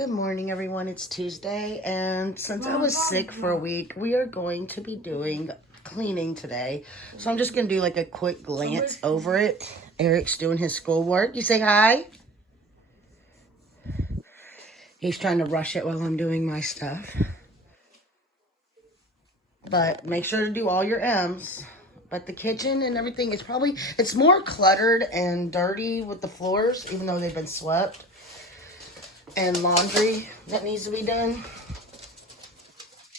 Good morning, everyone. It's Tuesday, and since I was sick for a week, we are going to be doing cleaning today. So I'm just going to do like a quick glance over it. Eric's doing his schoolwork. You say hi? He's trying to rush it while I'm doing my stuff. But make sure to do all your M's. But the kitchen and everything is it's more cluttered and dirty with the floors, even though they've been swept. And laundry that needs to be done.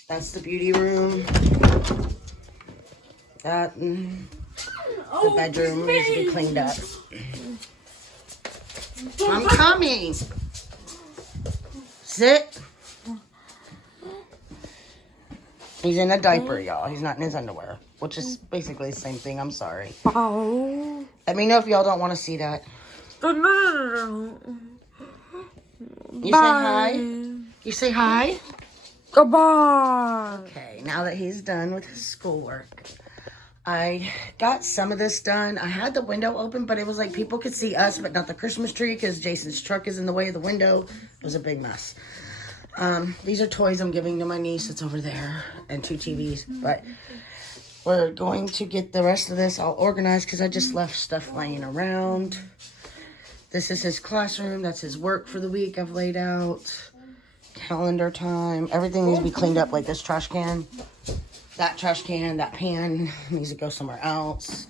That's the beauty room. That and the bedroom needs to be cleaned up. I'm coming. Sit. He's in a diaper, y'all. He's not in his underwear, which is basically the same thing. I'm sorry. Oh. Let me know if y'all don't want to see that. You say hi? You say hi? Goodbye. Okay, now that he's done with his schoolwork, I got some of this done. I had the window open, but it was like people could see us, but not the Christmas tree because Jason's truck is in the way of the window. It was a big mess. These are toys I'm giving to my niece. It's over there, and 2 TVs. But we're going to get the rest of this all organized because I just left stuff laying around. This is his classroom. That's his work for the week I've laid out. Calendar time. Everything needs to be cleaned up, like this trash can. That trash can, that pan needs to go somewhere else.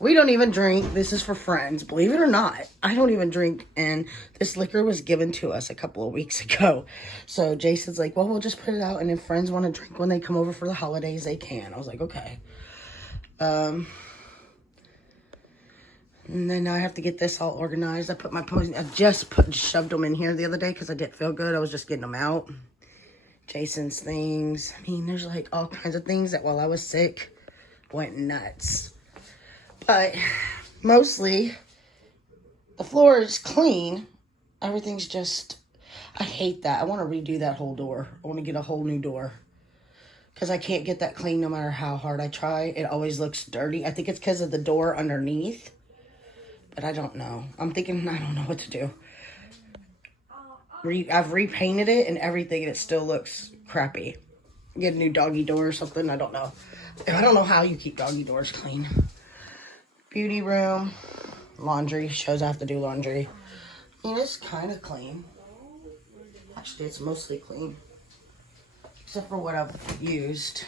We don't even drink. This is for friends. Believe it or not, I don't even drink. And this liquor was given to us a couple of weeks ago. So Jason's like, well, we'll just put it out. And if friends want to drink when they come over for the holidays, they can. I was like, okay. And then now I have to get this all organized. I put my I just shoved them in here the other day because I didn't feel good. I was just getting them out. Jason's things. I mean, there's like all kinds of things that while I was sick went nuts. But mostly the floor is clean. Everything's just, I hate that. I want to redo that whole door. I want to get a whole new door. Because I can't get that clean no matter how hard I try. It always looks dirty. I think it's because of the door underneath. But I don't know. I'm thinking, I don't know what to do. I've repainted it and everything, and it still looks crappy. Get a new doggy door or something. I don't know. I don't know how you keep doggy doors clean. Beauty room. Laundry. Shows I have to do laundry. I mean, it's kind of clean. Actually, it's mostly clean. Except for what I've used.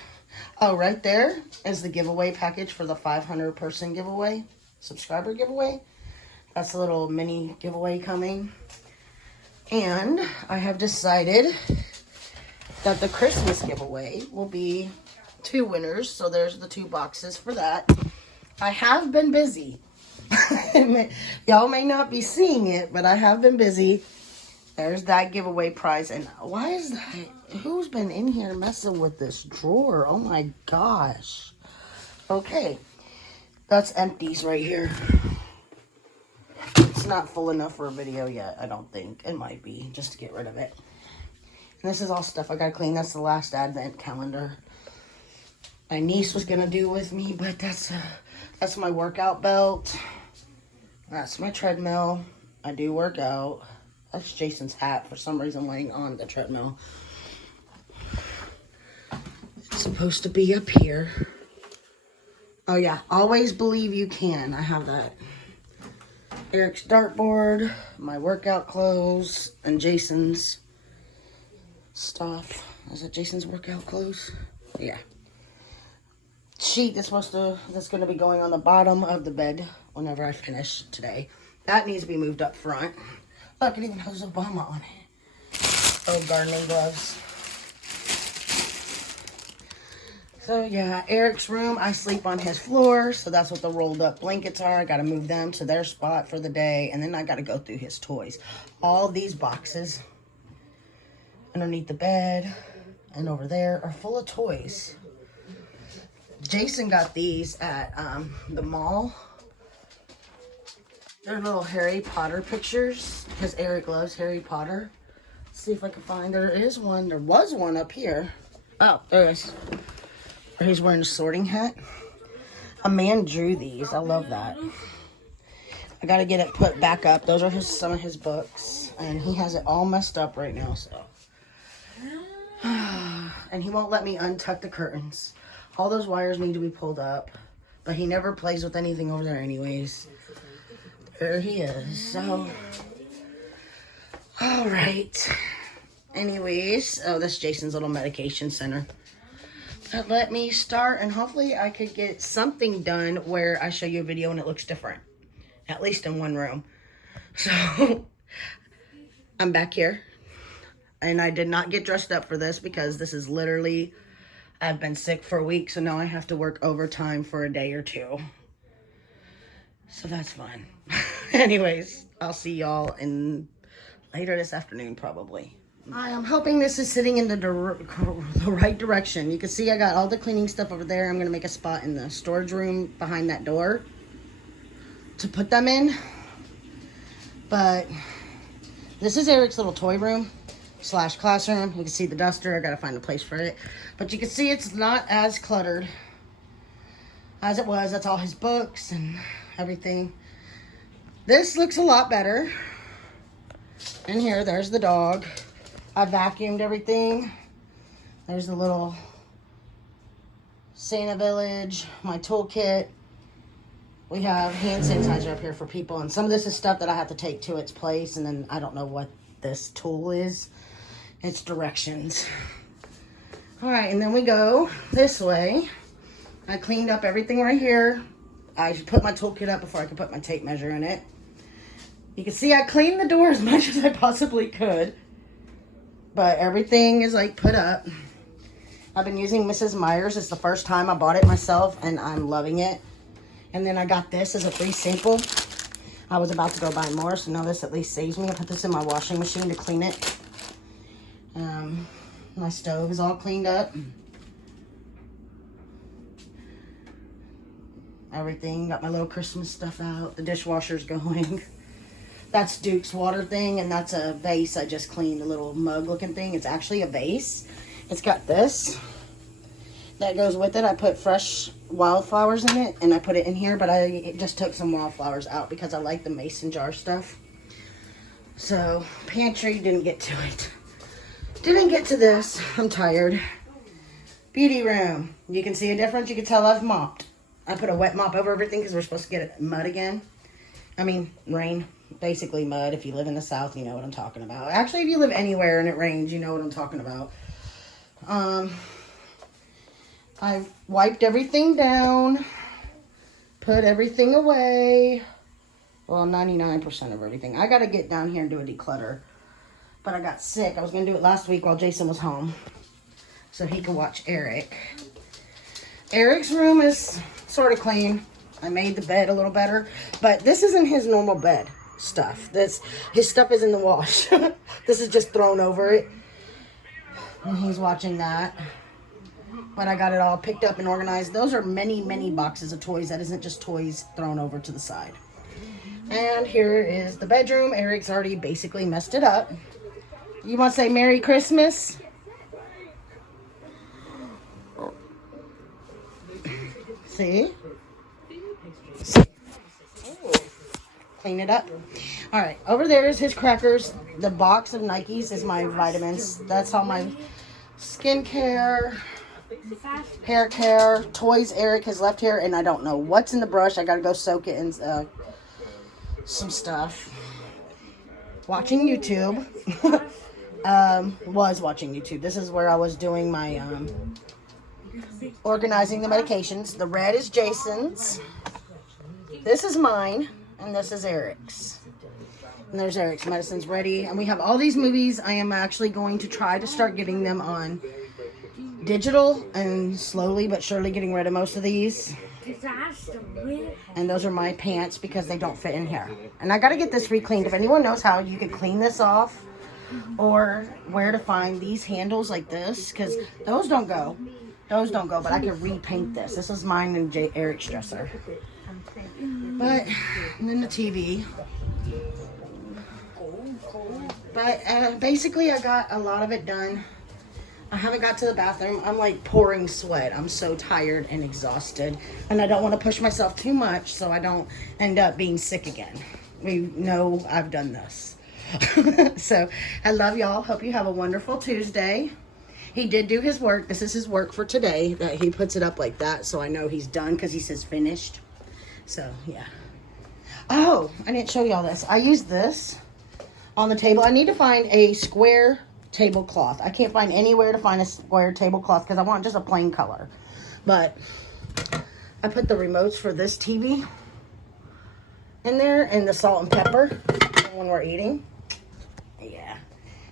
Oh, right there is the giveaway package for the 500 person giveaway. Subscriber giveaway. That's a little mini giveaway coming. And I have decided that the Christmas giveaway will be 2 winners. So there's the 2 boxes for that. I have been busy. Y'all may not be seeing it, but I have been busy. There's that giveaway prize. And why is that? Who's been in here messing with this drawer? Oh my gosh. Okay. That's empties right here. It's not full enough for a video yet, I don't think. It might be, just to get rid of it. And this is all stuff I gotta clean. That's the last advent calendar my niece was gonna do with me, but that's my workout belt. That's my treadmill. I do work out. That's Jason's hat, for some reason laying on the treadmill. It's supposed to be up here. Oh yeah, always believe you can. I have that. Eric's dartboard, my workout clothes, and Jason's stuff. Is it Jason's workout clothes? Yeah. Sheet that's going to be going on the bottom of the bed whenever I finish today. That needs to be moved up front. Look, it even has Obama on it. Oh, gardening gloves. So yeah, Eric's room, I sleep on his floor, so that's what the rolled up blankets are. I gotta move them to their spot for the day, and then I gotta go through his toys. All these boxes underneath the bed and over there are full of toys. Jason got these at the mall. They're little Harry Potter pictures, because Eric loves Harry Potter. Let's see if I can find, there was one up here. Oh, there it is. He's wearing a sorting hat. A man drew these. I love that. I gotta get it put back up. Those are some of his books. And he has it all messed up right now, so. And he won't let me untuck the curtains. All those wires need to be pulled up. But he never plays with anything over there anyways. There he is. So, alright. Anyways, oh, that's Jason's little medication center. But let me start, and hopefully I could get something done where I show you a video and it looks different. At least in one room. So, I'm back here. And I did not get dressed up for this because this is literally, I've been sick for a week, so now I have to work overtime for a day or two. So that's fun. Anyways, I'll see y'all in later this afternoon probably. I am hoping this is sitting in the right direction. You can see I got all the cleaning stuff over there. I'm going to make a spot in the storage room behind that door to put them in. But this is Eric's little toy room / classroom. You can see the duster. I got to find a place for it. But you can see it's not as cluttered as it was. That's all his books and everything. This looks a lot better. In here, there's the dog. I vacuumed everything. There's the little Santa Village, my toolkit. We have hand sanitizer up here for people. And some of this is stuff that I have to take to its place. And then I don't know what this tool is. It's directions. All right, and then we go this way. I cleaned up everything right here. I put my toolkit up before I could put my tape measure in it. You can see I cleaned the door as much as I possibly could. But everything is like put up. I've been using Mrs. Meyer's. It's the first time I bought it myself and I'm loving it. And then I got this as a free sample. I was about to go buy more, so now this at least saves me. I put this in my washing machine to clean it. My stove is all cleaned up. Everything. Got my little Christmas stuff out. The dishwasher's going. That's Duke's water thing, and that's a vase I just cleaned, a little mug looking thing. It's actually a vase. It's got this that goes with it. I put fresh wildflowers in it, and I put it in here, but I just took some wildflowers out because I like the mason jar stuff. So, pantry, didn't get to it. Didn't get to this. I'm tired. Beauty room. You can see a difference. You can tell I've mopped. I put a wet mop over everything because we're supposed to get mud again. I mean, rain. Basically mud. If you live in the South, you know what I'm talking about. Actually, if you live anywhere and it rains, you know what I'm talking about. I wiped everything down. Put everything away. Well, 99% of everything. I got to get down here and do a declutter. But I got sick. I was going to do it last week while Jason was home. So he could watch Eric. Eric's room is sort of clean. I made the bed a little better. But this isn't his normal bed stuff. His stuff is in the wash. This is just thrown over it. And he's watching that. But I got it all picked up and organized. Those are many, many boxes of toys. That isn't just toys thrown over to the side. And here is the bedroom. Eric's already basically messed it up. You want to say Merry Christmas? See? Clean it up. All right, over there is his crackers. The box of Nikes is my vitamins. That's all my skincare, hair care, toys Eric has left here, and I don't know what's in the brush. I gotta go soak it in some stuff. Watching YouTube. Was watching YouTube. This is where I was doing my organizing the medications. The red is Jason's. This is mine. And this is Eric's. And there's Eric's medicines ready. And we have all these movies. I am actually going to try to start getting them on digital and slowly but surely getting rid of most of these. And those are my pants because they don't fit in here. And I got to get this re-cleaned. If anyone knows how you could clean this off or where to find these handles like this, because those don't go. Those don't go, but I can repaint this. This is mine and Eric's dresser. But, and then the TV. But basically I got a lot of it done. I haven't got to the bathroom. I'm like pouring sweat. I'm so tired and exhausted. And I don't want to push myself too much so I don't end up being sick again. We know I've done this. So I love y'all. Hope you have a wonderful Tuesday. He did do his work. This is his work for today. That he puts it up like that, so I know he's done because he says finished. So yeah. Oh, I didn't show y'all this. I used this on the table. I need to find a square tablecloth. I can't find anywhere to find a square tablecloth because I want just a plain color. But I put the remotes for this TV in there and the salt and pepper when we're eating. Yeah.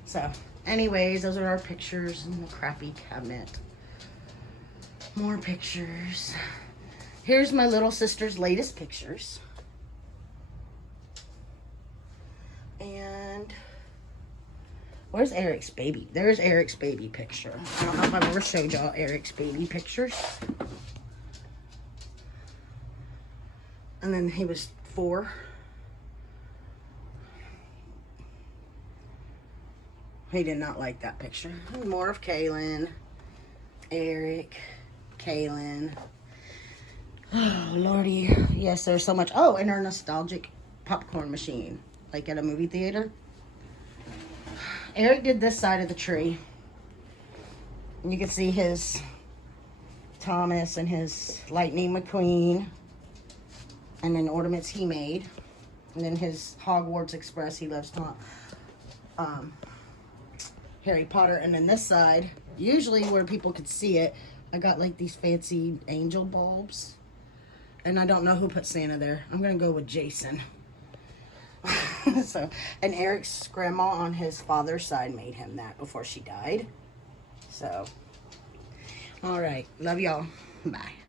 So, anyways, those are our pictures in the crappy cabinet. More pictures. Here's my little sister's latest pictures. And where's Eric's baby? There's Eric's baby picture. I don't know if I've ever showed y'all Eric's baby pictures. And then he was 4. He did not like that picture. And more of Kaylin, Eric, Kaylin. Oh, Lordy. Yes, there's so much. Oh, and our nostalgic popcorn machine, like at a movie theater. Eric did this side of the tree. You can see his Thomas and his Lightning McQueen. And then ornaments he made. And then his Hogwarts Express. He loves Harry Potter. And then this side, usually where people could see it, I got like these fancy angel bulbs. And I don't know who put Santa there. I'm going to go with Jason. So, and Eric's grandma on his father's side made him that before she died. So, all right. Love y'all. Bye.